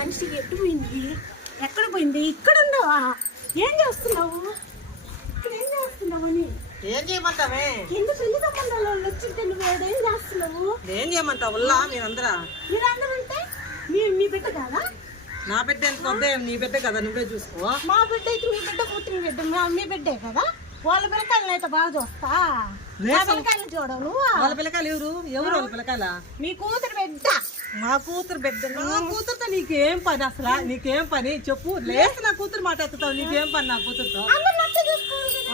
మనిషి ఎటు పోయింది? ఎక్కడ పోయింది? ఇక్కడ ఉండవా ఏం చేస్తున్నావు? ఇక్కడ ఏం చేస్తున్నావు అని? ఏం చేయమంటావే? కింద పెళ్ళి సంబంధాల వాళ్ళు వచ్చింటే నువ్వు ఏం చేస్తున్నావు? ఏం చేయమంటావు? మీరందరా మీరందరూ ఉంటే మీ మీ బిడ్డ కాదా? నా బిడ్డ ఎంత వద్దే నీ బిడ్డ కదా నువ్వే చూసుకో. మా బిడ్డ అయితే మీ బిడ్డ కూతురు బిడ్డ మా మీ బిడ్డే కదా? వాళ్ళ పిల్లకాయలను అయితే బాగా చూస్తా. నువ్వు. వాళ్ళ పిల్లకాయలు ఎవరు? ఎవరు వాళ్ళ పిల్లకాయల? మీ కూతురు బిడ్డ. మా కూతురు బిడ్డ. నా కూతురుతో నీకేం పని అసలు? నీకేం పని? చెప్పు. లేసి నా కూతురు మాట ఎత్తుతావు. నీకేం పని నా కూతురుతో?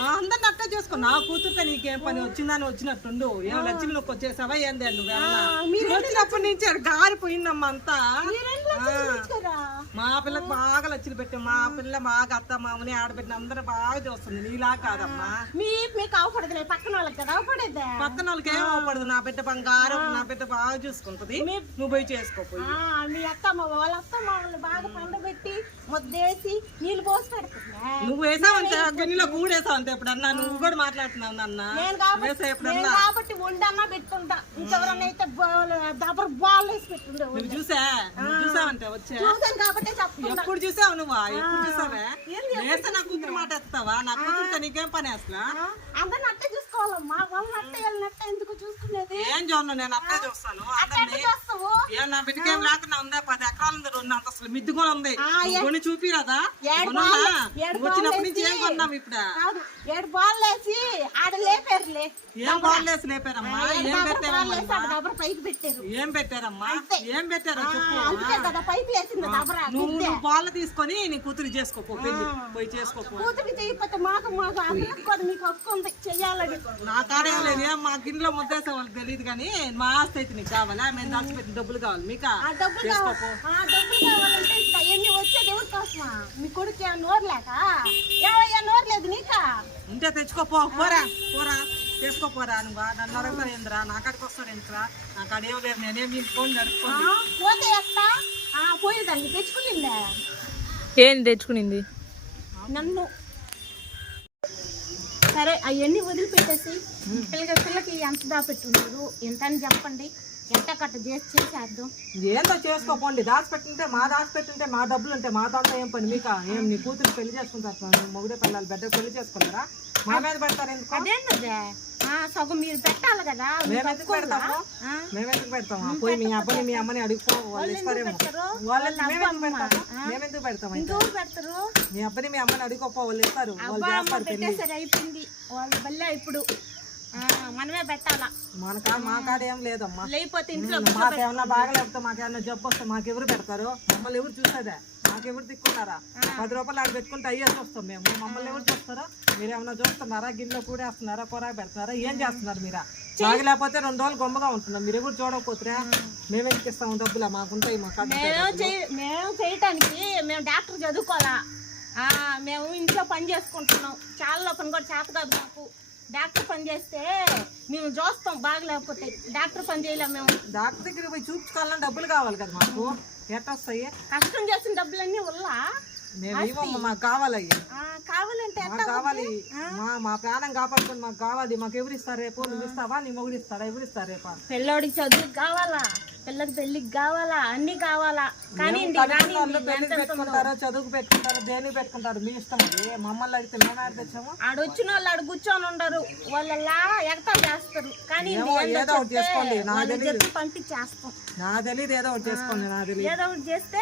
అందరు అక్క చేసుకో. నా కూతురుతో నీకేం పని? వచ్చిందని వచ్చినట్టుండు. ఏం లక్ష్మి నువ్వు వచ్చేసావా? ఏంది మీరు వచ్చినప్పటి నుంచి గారిపోయిందమ్మా అంతా. పిల్లకి బాగా లచ్చిలు పెట్టాం. మా పిల్ల బాగా అత్త మామని ఆడబెట్టిన అందరూ బాగా చూస్తుంది. నీలా కాదమ్మా. మీ మీకు అవపడదులే పక్కన వాళ్ళకి కదా అవపడేదే? పక్కన వాళ్ళకి ఏం అవ్వకూడదు నా బిడ్డ బంగారం నా బిడ్డ బాగా చూసుకుంటది. నువ్వు పోయి చేసుకోపోయి మీ అత్తమ్మ వాళ్ళ అత్తమ్మ వాళ్ళు బాగా పండబెట్టి ముద్దేసి నీళ్ళు పోసి పెడుతుందా. నువ్వు వేసావంటే గిన్నెలో కూడేసావంటే ఎప్పుడన్నా? నువ్వు కూడా మాట్లాడుతున్నావు నాన్న. ఎప్పుడన్నా? కాబట్టి వండన్నా పెట్టుంటా ఇంకెవరన్నా అయితే దబర్ బాల్ వేసి పెట్టుండే నువ్వు చూసా? నువ్వు చూసావంటే వచ్చా? చూసాను కాబట్టి ఎప్పుడు చూసావు నువ్వు? ఎప్పుడు చూసావే? వేస్తే నా కూతురు మాట ఎత్తావా? నా కూతురుతో నీకేం పని అసలు అందరిని అట్టే చూసుకోవాలమ్మా. వాళ్ళని అట్టే వీళ్ళని అట్టే ఎందుకు చూసుకునేది? ఏం చూడను నేను అట్టే చూస్తాను. ఏ నా బిడ్డకి ఏం లేకుండా ఉందా? పది ఎకరాల ఉంది రెండు అంతస్తులు మిద్దు కూడా ఉంది. కొని చూపిరాదా? వచ్చినప్పటి నుంచి ఏం కొన్నాం ఇప్పుడు? కాదు ఏడు బాల్ వేసి ఆడ లేపారులే. ఏం లేపారమ్మా? ఏం పెట్టారమ్మా? ఏం పెట్టారమ్మా? ఏం పెట్టారో చెప్పు. పైకి నువ్వు బాల్ తీసుకొని నీ కూతురు చేసుకోపో పెళ్ళి పోయి చేసుకోపో. కూతురికి చేయకపోతే మాకు మాకు అందరికి కూడా మీకు హక్కు ఉంది చెయ్యాలని. నా కాడేం లేదు మా గిన్నెలో ముద్దేసే వాళ్ళకి తెలియదు కానీ మా ఆస్తి అయితే నీకు కావాలా. మేము దాచిపెట్టిన డబ్బులు కావాలి. మీకా? ఆ డబ్బులు కావాలి ఆ డబ్బులు కావాలంటే ఎన్ని వచ్చేది ఎవరి కోసమా? మీ కొడుకు నోరు లేక? ఏమయ్యా నోరు లేదు నీకా? ఉంటే తెచ్చుకోపో. పోరా పోరా. చేసుకోపోరా నువ్వు నన్ను అడుగుతారు ఏంద్రా నా కాడికి వస్తారు ఏంట్రా నా కాడ ఏం లేదు నేనేం మీ ఫోన్ నడుపుకోండి ఆ, పోతే ఎట్లా పోయేదాన్ని తెచ్చుకునిందా? ఏం తెచ్చుకునింది? నన్ను. సరే అవన్నీ వదిలిపెట్టేసి పిల్లకి పిల్లకి ఎంత దాపెట్టున్నారు ఎంత అని చెప్పండి. ఎంత కట్ట చేసి చేసేద్దాం? ఏందో చేసుకోపోండి. దాచిపెట్టుంటే మా దాచిపెట్టుంటే మా డబ్బులు ఉంటే మా దాంట్లో ఏం పని? మీకా? ఏం నీ కూతురు పెళ్ళి చేసుకుంటారు? మొగుడే పిల్లలు బిడ్డ పెళ్ళి చేసుకుంటారా? మా మీద పెడతారు ఎందుకు? అదేంటదే? ఆ, సగం మీరు పెట్టాలి కదా మీకు మేము ఎందుకు హక్కు ఉందా? పెడతాము? ఆ? మేము ఎందుకు పెడతాము పోయి మీ అబ్బాయి మీ అమ్మని అడుగుపో వాళ్ళు ఇస్తారేమో. వాళ్ళని మేము ఎందుకు పెడతాము? మేము ఎందుకు పెడతాము ఇంకెవరు పెడతారు? మీ అబ్బాయి మీ అమ్మని అడుగుపో వాళ్ళు ఇస్తారు. వాళ్ళు చేస్తారు పెట్టేసరి అయిపోయింది. వాళ్ళు బల్లే ఇప్పుడు. ఆ, మనమే పెట్టాలా? మన కా మా ఏం లేదమ్మా. లేకపోతే ఇంట్లో మాకేమన్నా బాగలేకపోతే మాకేమన్నా జబ్బు వస్తే మాకెవరు పెడతారు? మమ్మల్ని ఎవరు చూసేదే? మాకెవరు తిక్కున్నారా? పది రూపాయలు ఆడ పెట్టుకుంటే అయ్యే చూస్తాం మేము. మమ్మల్ని ఎవరు చూస్తారో? మీరు ఏమన్నా చూస్తున్నారా? గిన్నెలో కూడేస్తున్నారా కూర పెడుతున్నారా? ఏం చేస్తున్నారు మీరా? బాగలేకపోతే రెండు రోజులు గొమ్మగా ఉంటున్నాం. మీరు ఎవరు చూడకపోతే మేము ఇస్తాము డబ్బులా మాకుంటాయి మా కాడ మేము చేయ మేము చేయటానికి మేము డాక్టర్ చదువుకోవాలా? మేము ఇంట్లో పని చేసుకుంటున్నాం. చాలా పని కూడా చేత కాదు మాకు. డాక్టర్ పని చేస్తే మేము చూస్తాం బాగలేకపోతే. డాక్టర్ పని చేయలేము మేము. డాక్టర్ దగ్గర పోయి చూపించుకోవాలని డబ్బులు కావాలి కదా మాకు. కష్టం చేసిన డబ్బులన్నీ ఉల్లా మేము ఇవ్వమ్మ మాకు కావాలంటే కావాలి. మా మా ప్రాణం కాపాడుకొని మాకు కావాలి. మాకు ఎవరు ఇస్తారు రేపు? నువ్వు ఇస్తావా? నీ మొగుడు ఇస్తారా ఎవరు ఇస్తారు రేపా? పిల్లోడికి చదువుకి కావాలా? పిల్లకి పెళ్ళికి కావాలా? అన్ని కావాలా? కానీ వాళ్ళు పెళ్ళికి పెట్టుకుంటారో చదువుకు పెట్టుకుంటారో దేనికి పెట్టుకుంటారు మీ ఇష్టం అది. మమ్మల్ని అడిగితే మేము ఆడ తెచ్చాము? ఆడొచ్చిన వాళ్ళు ఆడ కూర్చొని ఉండరు. వాళ్ళలా ఎగతా చేస్తారు. కానీ ఏదో ఒకటి చేసుకోండి తెలియదు పంపించేస్తాం. నా తెలియదు ఏదో ఒకటి చేసుకోండి నా తెలియదు ఏదో ఒకటి చేస్తే